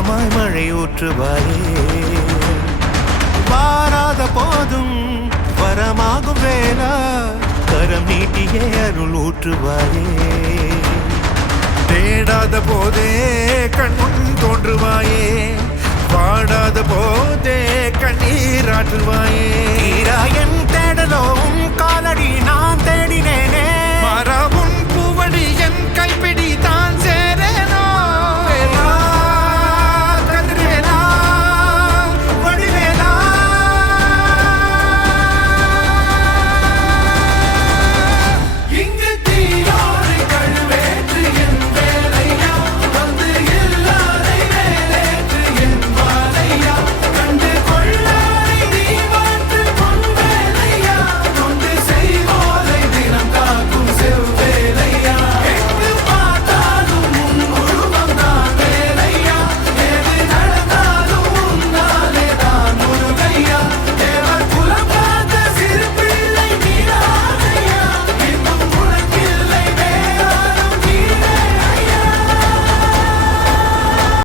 இதமாய் மழை ஊற்றுவாயே வாராத போதும் வரமாகும் வேளா கரம் நீட்டியே அருள் ஊற்றுவாயே தேடாத போதே கண்முன் தோன்றுவாயே பாடாத போதே கண்ணீராற்றுவாயே என் தேடலும் காலடி நான் தேடினேனே மரபும் பூவடி என் கைப்பிடி தான்